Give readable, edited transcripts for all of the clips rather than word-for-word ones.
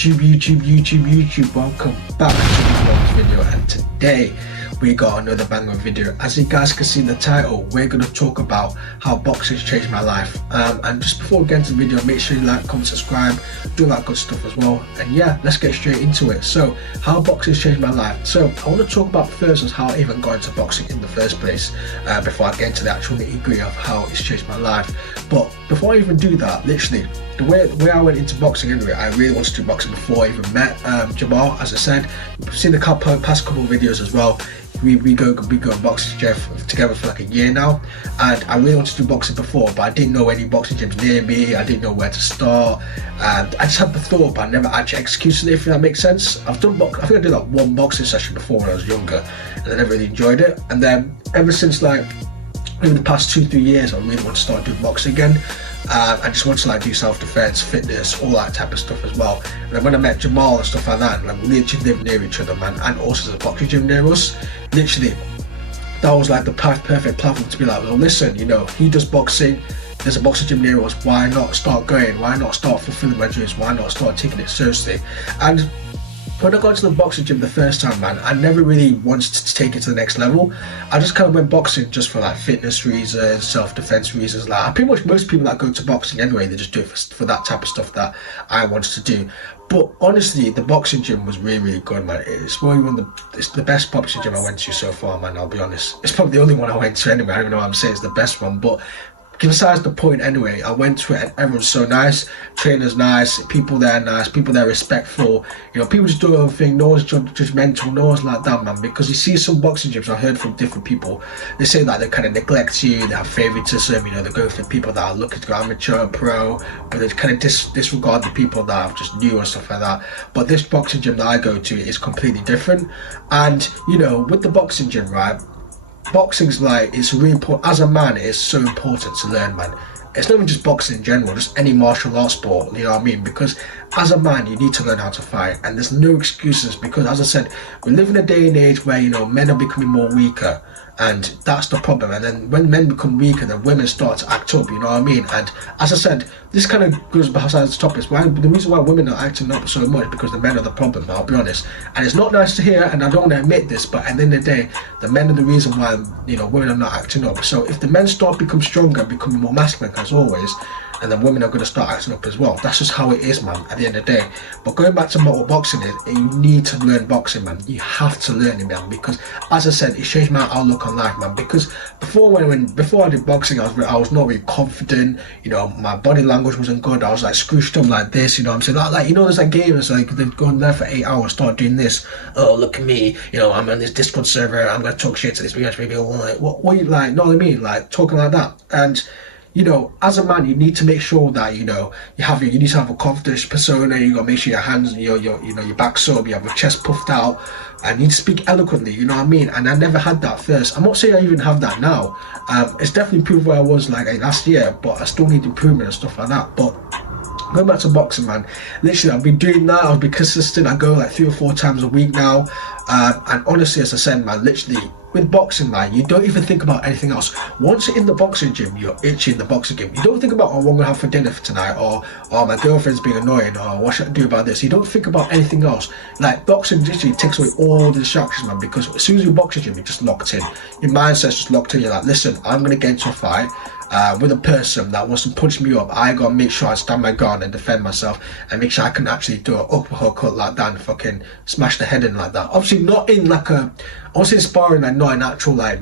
YouTube, welcome back to the vlog video, and today we got another banger video. As you guys can see in the title, we're going to talk about how boxing's changed my life. And just before we get into the video, make sure you like, comment, subscribe, do that good stuff as well. And yeah, let's get straight into it. So how boxing's changed my life. So I want to talk about first is how I even got into boxing in the first place, before I get into the actual nitty-gritty of how it's changed my life. But before I even do that, literally the way I went into boxing anyway, I really wanted to do boxing before I even met Jamal. As I said, you've seen the past couple of videos as well. We go boxing Jeff together for like a year now, and I really wanted to do boxing before, but I didn't know any boxing gyms near me. I didn't know where to start, and I just had the thought, but I never actually executed it, if that makes sense. I think I did like one boxing session before when I was younger, and I never really enjoyed it. And then ever since like over the past 2-3 years, I really want to start doing boxing again. I just want to like do self-defense, fitness, all that type of stuff as well. And then when I met Jamal and stuff like that, and like, we literally live near each other, man, and also there's a boxing gym near us, literally that was like the perfect platform to be like, well listen, you know, he does boxing, there's a boxing gym near us, why not start going, why not start fulfilling my dreams, why not start taking it seriously. And when I got to the boxing gym the first time, man, I never really wanted to take it to the next level. I just kind of went boxing just for like fitness reasons, self-defense reasons. Like pretty much most people that go to boxing anyway, they just do it for that type of stuff that I wanted to do. But honestly, the boxing gym was really good, man. It's probably it's the best boxing gym I went to so far, man, I'll be honest. It's probably the only one I went to anyway. I don't even know what I'm saying it's the best one, but besides the point anyway, I went to it and everyone's so nice, trainers nice, people there nice, people there respectful, you know, people just do everything, no one's judgmental, no one's like that, man. Because you see some boxing gyms, I heard from different people, they say that they kind of neglect you, they have favoritism, you know, they go for people that are looking to go amateur, pro, but they kind of disregard the people that are just new and stuff like that. But this boxing gym that I go to is completely different. And you know, with the boxing gym, right, boxing's like, it's really important. As a man, it is so important to learn, man. It's not even just boxing in general, just any martial arts sport, you know what I mean? Because as a man, you need to learn how to fight, and there's no excuses. Because as I said, we live in a day and age where, you know, men are becoming more weaker, and that's the problem. And then when men become weaker, then women start to act up, you know what I mean? And as I said, this kind of goes besides the topic. The reason why women are acting up so much because the men are the problem, I'll be honest. And it's not nice to hear, and I don't want to admit this, but at the end of the day, the men are the reason why, you know, women are not acting up. So if the men start become stronger, becoming more masculine as always, and then women are going to start acting up as well. That's just how it is, man, at the end of the day. But going back to what boxing is, you need to learn boxing, man. You have to learn it, man, because as I said, it changed my outlook on life, man. Because before I did boxing, I was not really confident, you know, my body language wasn't good. I was like scrooched up like this, you know what I'm saying? Like you know, there's like gamers, like they've gone there for 8 hours, start doing this. Oh, look at me, you know, I'm on this Discord server, I'm going to talk shit to this people, like, what you like, know what I mean? Like, talking like that. And you know, as a man, you need to make sure that, you know, you need to have a confident persona. You got to make sure your hands, your back's up, you have your chest puffed out, and you need to speak eloquently, you know what I mean? And I never had that first. I'm not saying I even have that now. It's definitely improved where I was like last year, but I still need improvement and stuff like that. But going back to boxing, man, literally I've been doing that. I've been consistent. I go like 3 or 4 times a week now, and honestly, as I said, man, literally with boxing, man, you don't even think about anything else. Once you're in the boxing gym, you're itching the boxing gym. You don't think about, oh, what I'm gonna have for dinner for tonight, or oh, my girlfriend's being annoying, or what should I do about this. You don't think about anything else. Like boxing literally takes away all the distractions, man, because as soon as you're boxing gym, you're just locked in. Your mindset's just locked in. You're like, listen, I'm gonna get into a fight with a person that wants to punch me up. I gotta make sure I stand my ground and defend myself, and make sure I can actually do an uppercut like that and fucking smash the head in like that. Obviously not in like a, obviously sparring, like not an actual like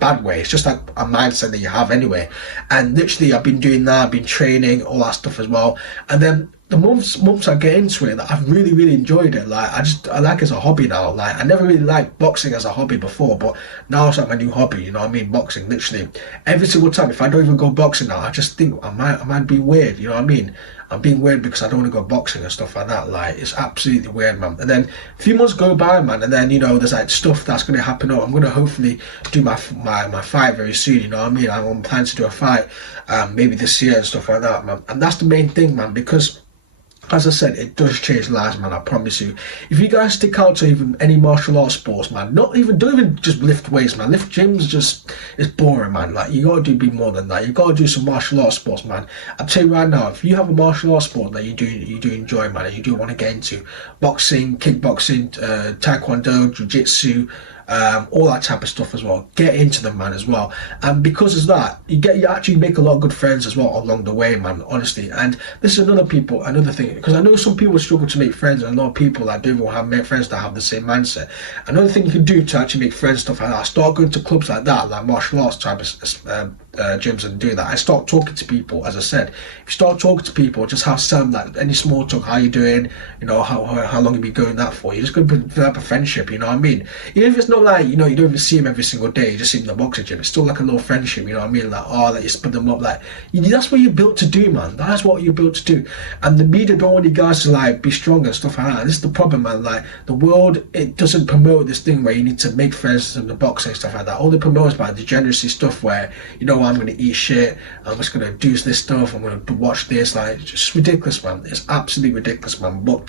bad way. It's just like a mindset that you have anyway. And literally I've been doing that, I've been training, all that stuff as well. And then the months I get into it, I've really enjoyed it. Like I like it as a hobby now. Like I never really liked boxing as a hobby before, but now it's like my new hobby, you know what I mean? Boxing, literally every single time. If I don't even go boxing now, I just think I might be weird, you know what I mean? I'm being weird because I don't want to go boxing and stuff like that. Like it's absolutely weird, man. And then a few months go by, man, and then, you know, there's like stuff that's going to happen. I'm going to hopefully do my fight very soon, you know what I mean? I'm planning to do a fight maybe this year and stuff like that, man. And that's the main thing, man, because as I said, it does change lives, man. I promise you. If you guys stick out to even any martial arts sports, man, don't even just lift weights, man. Lift gyms it's boring, man. Like, you gotta be more than that. You gotta do some martial arts sports, man. I'll tell you right now, if you have a martial arts sport that you do enjoy, man, and you do want to get into, boxing, kickboxing, taekwondo, jiu-jitsu, all that type of stuff as well. Get into them, man, as well. And because of that, you actually make a lot of good friends as well along the way, man, honestly. And this is another thing, because I know some people struggle to make friends, and a lot of people that don't have made friends that have the same mindset. Another thing you can do to actually make friends, stuff like that, start going to clubs like that, like martial arts type of gyms, and do that. I start talking to people. As I said, if you start talking to people, just have some, like, any small talk, how you doing, you know, how long have you been going that for, you're just going to develop a friendship, you know what I mean? Even if it's not like, you know, you don't even see him every single day, you just see him in the boxing gym, it's still like a little friendship, you know what I mean? Like, oh, like, you split them up, like, that's what you're built to do, man. That's what you're built to do. And the media don't want you guys to, like, be strong and stuff like that. And this is the problem, man. Like, the world, it doesn't promote this thing where you need to make friends in the boxing and stuff like that. All they promote is about degeneracy stuff where, you know, I'm going to eat shit, I'm just going to do this stuff, I'm going to watch this, like, it's just ridiculous, man. It's absolutely ridiculous, man. But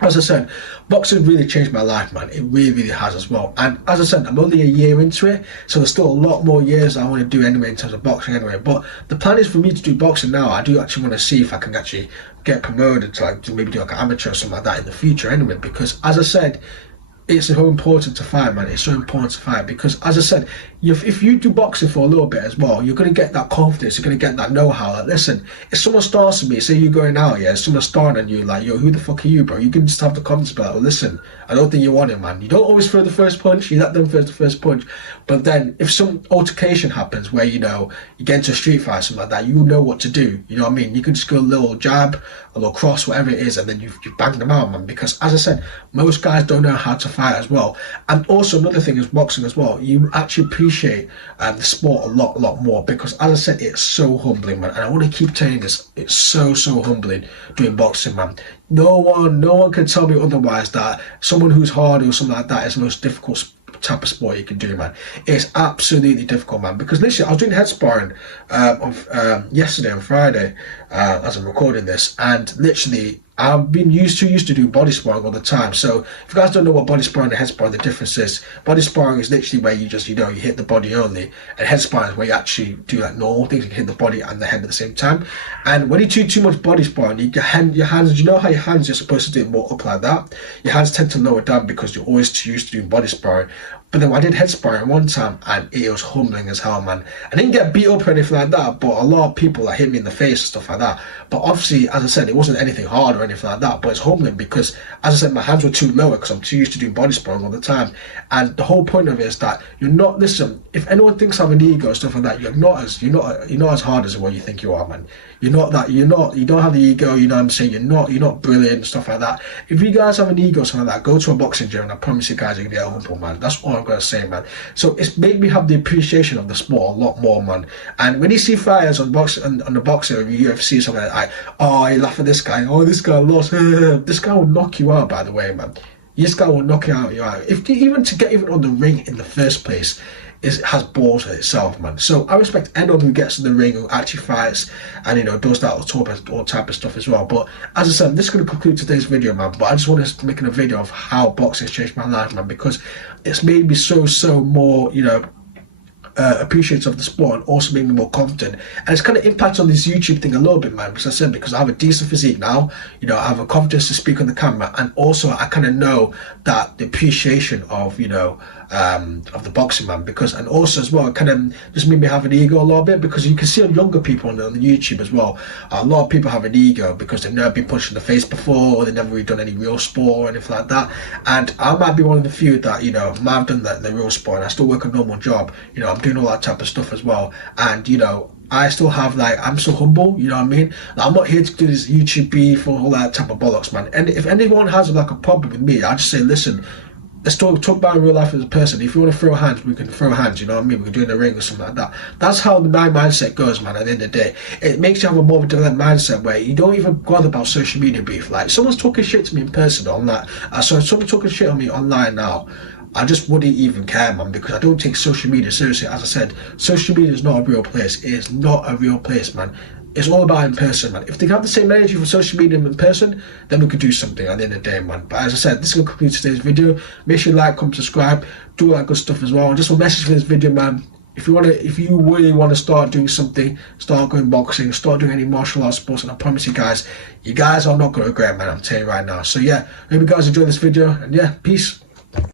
as I said, boxing really changed my life, man. It really, really has as well. And as I said, I'm only a year into it, so there's still a lot more years I want to do anyway in terms of boxing anyway. But the plan is for me to do boxing now. I do actually want to see if I can actually get promoted to, like, to maybe do like an amateur or something like that in the future anyway. Because as I said, it's so important to fight, man. It's so important to fight because, as I said, if you do boxing for a little bit as well, you're going to get that confidence, you're going to get that know-how. Like, listen, if someone starts with me, say you're going out, yeah, someone starting on you, like, yo, who the fuck are you, bro? You can just have the confidence, but like, well, listen, I don't think you want it, man. You don't always throw the first punch, you let them throw the first punch. But then if some altercation happens where, you know, you get into a street fight, something like that, you know what to do. You know what I mean? You can just go a little jab, a little cross, whatever it is, and then you bang them out, man. Because, as I said, most guys don't know how to fight as well. And also another thing is boxing as well. You actually appreciate the sport a lot more because, as I said, it's so humbling, man. And I want to keep telling this, it's so humbling doing boxing, man. No one can tell me otherwise that someone who's hard or something like that is the most difficult type of sport you can do, man. It's absolutely difficult, man, because literally I was doing head sparring yesterday on Friday as I'm recording this, and literally I've been used to do body sparring all the time. So if you guys don't know what body sparring and head sparring, the difference is, body sparring is literally where you just, you know, you hit the body only, and head sparring is where you actually do like normal things, you can hit the body and the head at the same time. And when you do too much body sparring, your hands, you know how your hands are supposed to do it more up like that? Your hands tend to lower down because you're always too used to doing body sparring. But then I did head sparring one time and it was humbling as hell, man. I didn't get beat up or anything like that, but a lot of people like hit me in the face and stuff like that. But obviously, as I said, it wasn't anything hard or anything like that, but it's humbling because, as I said, my hands were too lower because I'm too used to doing body sparring all the time. And the whole point of it is that you're not, listen, if anyone thinks I have an ego and stuff like that, you're not as hard as what you think you are, man. You don't have the ego, you know what I'm saying? You're not brilliant and stuff like that. If you guys have an ego or something like that, go to a boxing gym and I promise you guys you're gonna get humble, man. That's all I'm gonna say, man. So it's made me have the appreciation of the sport a lot more, man. And when you see fighters on the boxing or UFC or something like, oh, you laugh at this guy, oh, this guy lost, this guy will knock you out, by the way, man. This guy will knock you out. Even to get even on the ring in the first place, has balls in itself, man. So I respect anyone who gets in the ring, who actually fights and, you know, does that all type of stuff as well. But as I said, this is going to conclude today's video, man. But I just wanted to make a video of how boxing has changed my life, man, because it's made me so more, you know, appreciative of the sport, and also made me more confident. And it's kind of impacted on this YouTube thing a little bit, man, because I said, because I have a decent physique now, you know, I have a confidence to speak on the camera, and also I kind of know that the appreciation of, you know, of the boxing, man, because, and also as well, it kind of just made me have an ego a little bit, because you can see on younger people on the YouTube as well, a lot of people have an ego because they've never been punched in the face before, or they've never really done any real sport or anything like that. And I might be one of the few that, you know, might have done the real sport, and I still work a normal job, you know, I'm doing all that type of stuff as well. And, you know, I still have, like, I'm so humble, you know what I mean? Like, I'm not here to do this YouTube beef or all that type of bollocks, man. And if anyone has, like, a problem with me, I just say, listen, let's talk about real life as a person. If you want to throw hands, we can throw hands, you know what I mean? We can do it in the ring or something like that. That's how my mindset goes, man, at the end of the day. It makes you have a more of a developed mindset where you don't even bother about social media beef. Like, someone's talking shit to me in person on that. So if someone's talking shit on me online now, I just wouldn't even care, man, because I don't take social media seriously. As I said, social media is not a real place. It is not a real place, man. it's all about in person, man. If they have the same energy for social media in person, then we could do something at the end of the day, man. But as I said, this is going to conclude today's video. Make sure you like, comment, subscribe, do all that good stuff as well. And just a message for this video, man. If you really want to start doing something, start going boxing, start doing any martial arts sports, and I promise you guys are not going to regret, man. I'm telling you right now. So yeah, hope you guys enjoyed this video, and yeah, peace.